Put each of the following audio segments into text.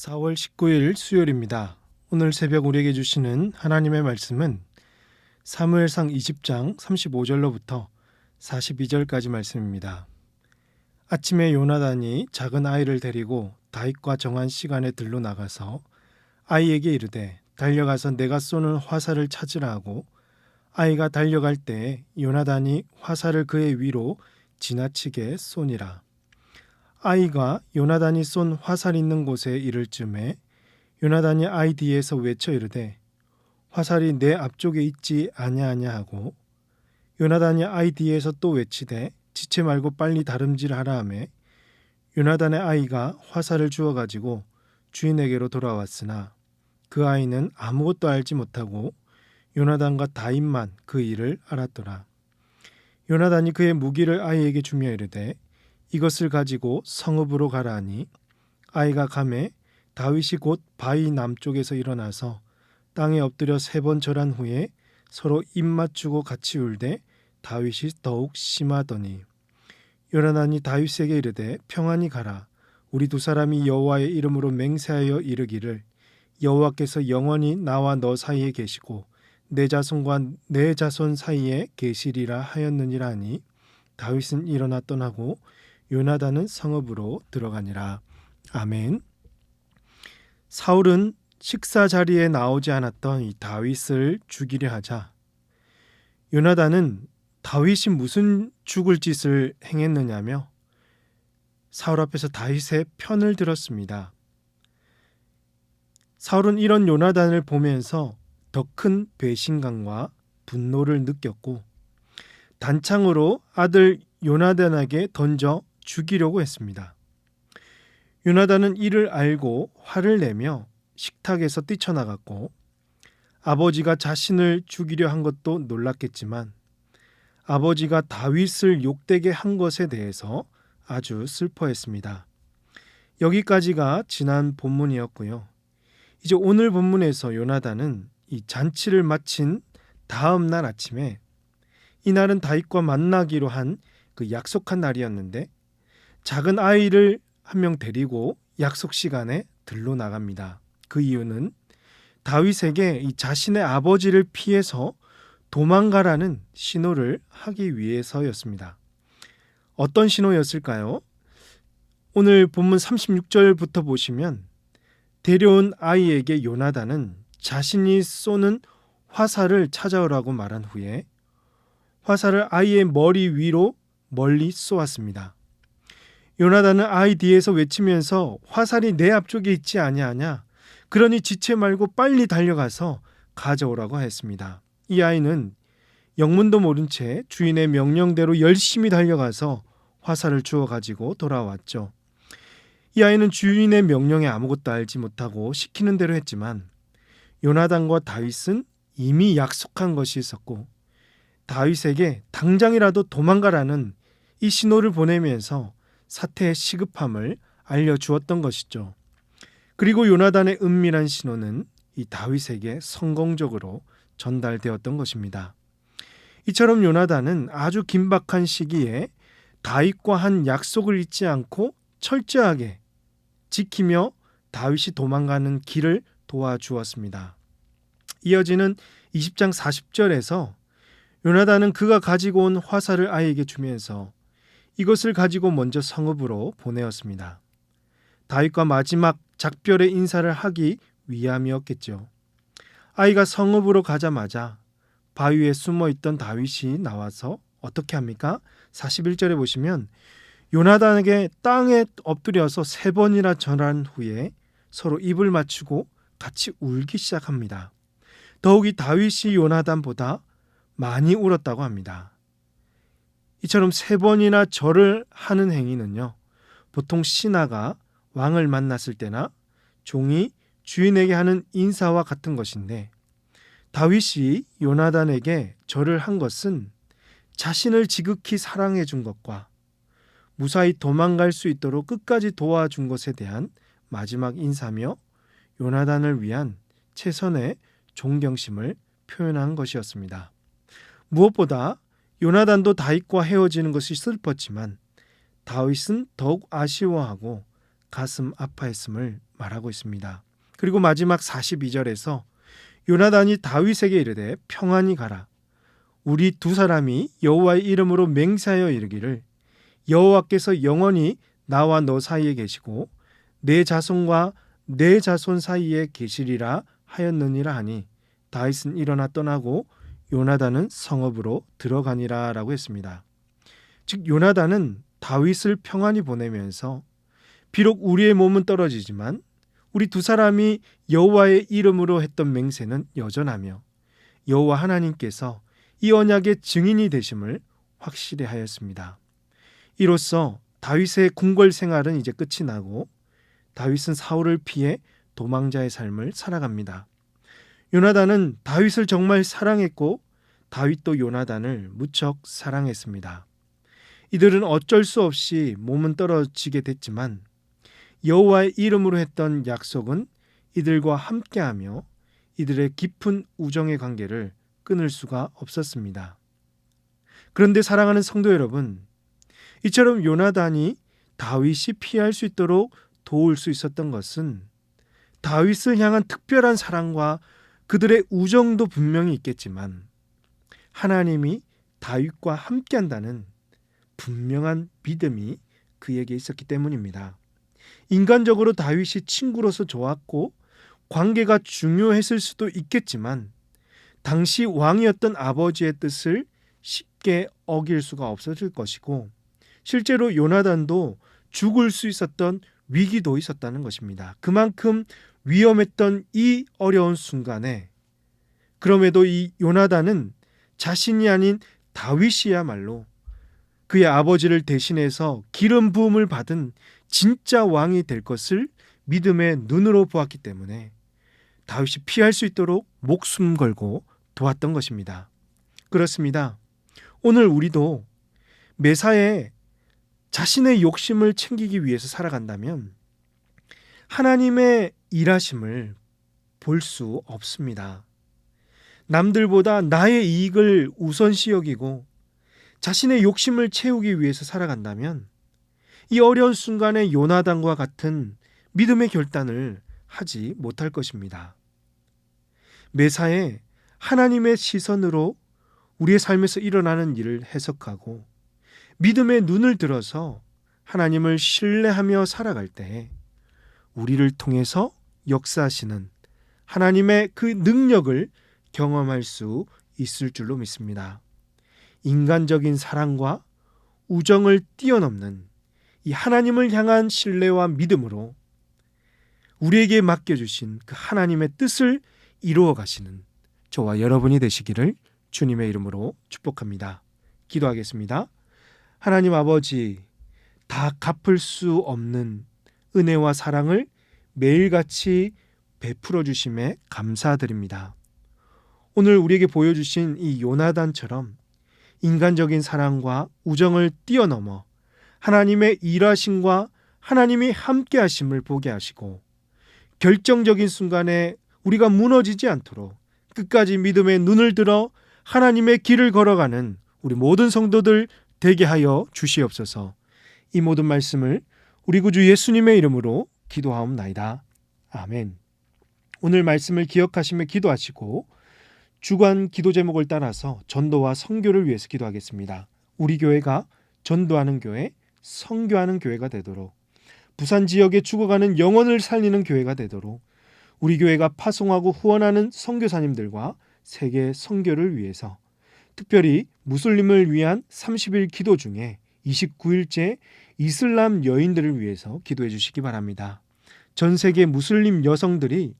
4월 19일 수요일입니다. 오늘 새벽 우리에게 주시는 하나님의 말씀은 사무엘상 20장 35절로부터 42절까지 말씀입니다. 아침에 요나단이 작은 아이를 데리고 다윗과 정한 시간에 들로 나가서 아이에게 이르되 달려가서 내가 쏘는 화살을 찾으라 하고 아이가 달려갈 때 요나단이 화살을 그의 위로 지나치게 쏘니라. 아이가 요나단이 쏜 화살 있는 곳에 이를 쯤에 요나단이 아이 뒤에서 외쳐 이르되 화살이 내 앞쪽에 있지 아니하냐 하고 요나단이 아이 뒤에서 또 외치되 지체 말고 빨리 다름질하라 하매 요나단의 아이가 화살을 주워 가지고 주인에게로 돌아왔으나 그 아이는 아무것도 알지 못하고 요나단과 다윗만 그 일을 알았더라. 요나단이 그의 무기를 아이에게 주며 이르되 이것을 가지고 성읍으로 가라 하니 아이가 가매 다윗이 곧 바위 남쪽에서 일어나서 땅에 엎드려 3번 절한 후에 서로 입 맞추고 같이 울되 다윗이 더욱 심하더니 요나단이 다윗에게 이르되 평안히 가라. 우리 두 사람이 여호와의 이름으로 맹세하여 이르기를 여호와께서 영원히 나와 너 사이에 계시고 내 자손과 내 자손 사이에 계시리라 하였느니라 하니 다윗은 일어나 떠나고 요나단은 성읍으로 들어가니라. 아멘. 사울은 식사 자리에 나오지 않았던 이 다윗을 죽이려 하자 요나단은 다윗이 무슨 죽을 짓을 행했느냐며 사울 앞에서 다윗의 편을 들었습니다. 사울은 이런 요나단을 보면서 더 큰 배신감과 분노를 느꼈고 단창으로 아들 요나단에게 던져 죽이려고 했습니다. 요나단은 이를 알고 화를 내며 식탁에서 뛰쳐나갔고 아버지가 자신을 죽이려 한 것도 놀랐겠지만 아버지가 다윗을 욕되게 한 것에 대해서 아주 슬퍼했습니다. 여기까지가 지난 본문이었고요. 이제 오늘 본문에서 요나단은 이 잔치를 마친 다음 날 아침에 이날은 다윗과 만나기로 한 그 약속한 날이었는데 작은 아이를 한 명 데리고 약속 시간에 들로 나갑니다. 그 이유는 다윗에게 이 자신의 아버지를 피해서 도망가라는 신호를 하기 위해서였습니다. 어떤 신호였을까요? 오늘 본문 36절부터 보시면 데려온 아이에게 요나단은 자신이 쏘는 화살을 찾아오라고 말한 후에 화살을 아이의 머리 위로 멀리 쏘았습니다. 요나단은 아이 뒤에서 외치면서 화살이 내 앞쪽에 있지 아니하냐? 그러니 지체 말고 빨리 달려가서 가져오라고 했습니다. 이 아이는 영문도 모른 채 주인의 명령대로 열심히 달려가서 화살을 주워 가지고 돌아왔죠. 이 아이는 주인의 명령에 아무것도 알지 못하고 시키는 대로 했지만 요나단과 다윗은 이미 약속한 것이 있었고 다윗에게 당장이라도 도망가라는 이 신호를 보내면서 사태의 시급함을 알려주었던 것이죠. 그리고 요나단의 은밀한 신호는 이 다윗에게 성공적으로 전달되었던 것입니다. 이처럼 요나단은 아주 긴박한 시기에 다윗과 한 약속을 잊지 않고 철저하게 지키며 다윗이 도망가는 길을 도와주었습니다. 이어지는 20장 40절에서 요나단은 그가 가지고 온 화살을 아이에게 주면서 이것을 가지고 먼저 성읍으로 보내었습니다. 다윗과 마지막 작별의 인사를 하기 위함이었겠죠. 아이가 성읍으로 가자마자 바위에 숨어있던 다윗이 나와서 어떻게 합니까? 41절에 보시면 요나단에게 땅에 엎드려서 3번이나 절한 후에 서로 입을 맞추고 같이 울기 시작합니다. 더욱이 다윗이 요나단보다 많이 울었다고 합니다. 이처럼 3번이나 절을 하는 행위는요, 보통 신하가 왕을 만났을 때나 종이 주인에게 하는 인사와 같은 것인데 다윗이 요나단에게 절을 한 것은 자신을 지극히 사랑해 준 것과 무사히 도망갈 수 있도록 끝까지 도와준 것에 대한 마지막 인사며 요나단을 위한 최선의 존경심을 표현한 것이었습니다. 무엇보다 요나단도 다윗과 헤어지는 것이 슬펐지만 다윗은 더욱 아쉬워하고 가슴 아파했음을 말하고 있습니다. 그리고 마지막 42절에서 요나단이 다윗에게 이르되 평안히 가라. 우리 두 사람이 여호와의 이름으로 맹세하여 이르기를 여호와께서 영원히 나와 너 사이에 계시고 내 자손과 내 자손 사이에 계시리라 하였느니라 하니 다윗은 일어나 떠나고 요나단은 성읍으로 들어가니라 라고 했습니다. 즉 요나단은 다윗을 평안히 보내면서 비록 우리의 몸은 떨어지지만 우리 두 사람이 여호와의 이름으로 했던 맹세는 여전하며 여호와 하나님께서 이 언약의 증인이 되심을 확실히 하였습니다. 이로써 다윗의 궁궐 생활은 이제 끝이 나고 다윗은 사울을 피해 도망자의 삶을 살아갑니다. 요나단은 다윗을 정말 사랑했고 다윗도 요나단을 무척 사랑했습니다. 이들은 어쩔 수 없이 몸은 떨어지게 됐지만 여호와의 이름으로 했던 약속은 이들과 함께하며 이들의 깊은 우정의 관계를 끊을 수가 없었습니다. 그런데 사랑하는 성도 여러분, 이처럼 요나단이 다윗이 피할 수 있도록 도울 수 있었던 것은 다윗을 향한 특별한 사랑과 그들의 우정도 분명히 있겠지만 하나님이 다윗과 함께한다는 분명한 믿음이 그에게 있었기 때문입니다. 인간적으로 다윗이 친구로서 좋았고 관계가 중요했을 수도 있겠지만 당시 왕이었던 아버지의 뜻을 쉽게 어길 수가 없었을 것이고 실제로 요나단도 죽을 수 있었던 위기도 있었다는 것입니다. 그만큼 위험했던 이 어려운 순간에 그럼에도 이 요나단은 자신이 아닌 다윗이야말로 그의 아버지를 대신해서 기름 부음을 받은 진짜 왕이 될 것을 믿음의 눈으로 보았기 때문에 다윗이 피할 수 있도록 목숨 걸고 도왔던 것입니다. 그렇습니다. 오늘 우리도 매사에 자신의 욕심을 챙기기 위해서 살아간다면 하나님의 일하심을 볼 수 없습니다. 남들보다 나의 이익을 우선시 여기고 자신의 욕심을 채우기 위해서 살아간다면 이 어려운 순간에 요나단과 같은 믿음의 결단을 하지 못할 것입니다. 매사에 하나님의 시선으로 우리의 삶에서 일어나는 일을 해석하고 믿음의 눈을 들어서 하나님을 신뢰하며 살아갈 때 우리를 통해서 역사하시는 하나님의 그 능력을 경험할 수 있을 줄로 믿습니다. 인간적인 사랑과 우정을 뛰어넘는 이 하나님을 향한 신뢰와 믿음으로 우리에게 맡겨주신 그 하나님의 뜻을 이루어 가시는 저와 여러분이 되시기를 주님의 이름으로 축복합니다. 기도하겠습니다. 하나님 아버지, 다 갚을 수 없는 은혜와 사랑을 매일같이 베풀어 주심에 감사드립니다. 오늘 우리에게 보여주신 이 요나단처럼 인간적인 사랑과 우정을 뛰어넘어 하나님의 일하심과 하나님이 함께 하심을 보게 하시고 결정적인 순간에 우리가 무너지지 않도록 끝까지 믿음의 눈을 들어 하나님의 길을 걸어가는 우리 모든 성도들 되게 하여 주시옵소서. 이 모든 말씀을 우리 구주 예수님의 이름으로 기도하옵나이다. 아멘. 오늘 말씀을 기억하시며 기도하시고 주간 기도 제목을 따라서 전도와 선교를 위해서 기도하겠습니다. 우리 교회가 전도하는 교회, 선교하는 교회가 되도록, 부산 지역에 죽어가는 영혼을 살리는 교회가 되도록, 우리 교회가 파송하고 후원하는 선교사님들과 세계 선교를 위해서, 특별히 무슬림을 위한 30일 기도 중에 29일째 이슬람 여인들을 위해서 기도해 주시기 바랍니다. 전 세계 무슬림 여성들이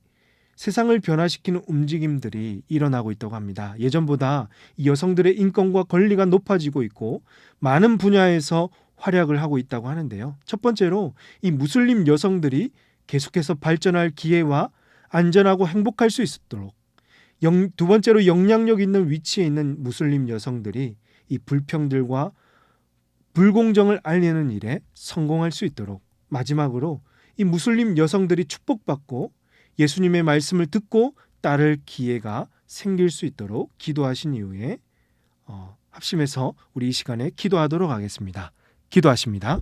세상을 변화시키는 움직임들이 일어나고 있다고 합니다. 예전보다 이 여성들의 인권과 권리가 높아지고 있고 많은 분야에서 활약을 하고 있다고 하는데요. 첫 번째로 이 무슬림 여성들이 계속해서 발전할 기회와 안전하고 행복할 수 있도록, 두 번째로 영향력 있는 위치에 있는 무슬림 여성들이 이 불평들과 불공정을 알리는 일에 성공할 수 있도록, 마지막으로 이 무슬림 여성들이 축복받고 예수님의 말씀을 듣고 따를 기회가 생길 수 있도록 기도하신 이후에 합심해서 우리 이 시간에 기도하도록 하겠습니다. 기도하십니다.